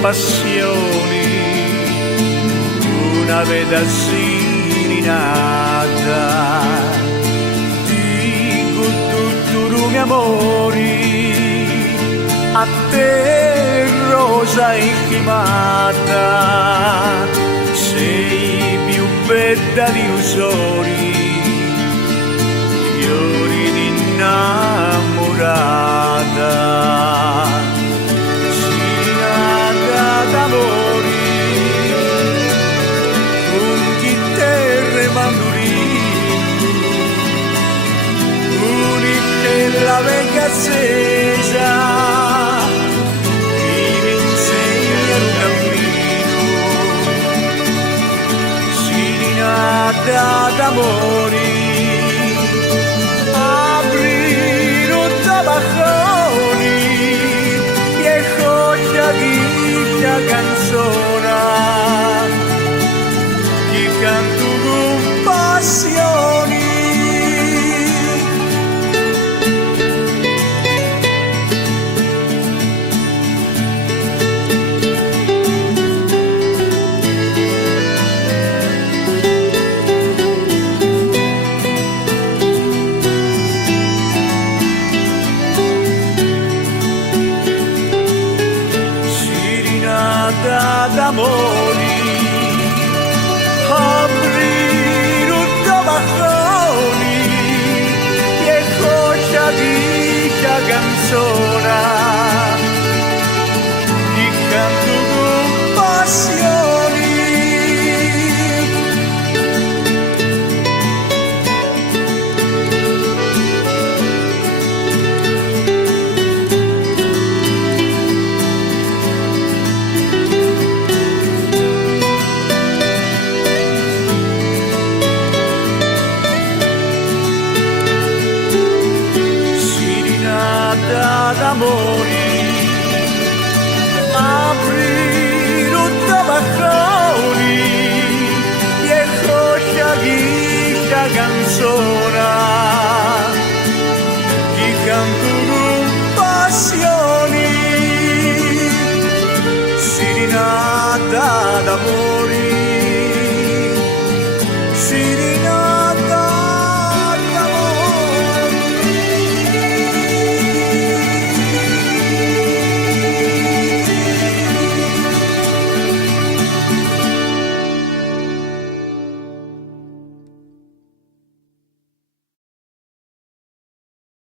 passioni, una veda nata, dico tutto i miei amori, a te rosa inchimata, sei più bella di usori, fiori di innamorata, si nata d'amori, con chi terre mandurini, unica la venga accesa, chi mi insegna il cammino, si nata d'amori. Vieja canzona che canto con passioni. D'amori, aprire da baconi, e cosa dica canzona, che canto con passioni. D'amori, aprire da baconi, e cosa dica canzona.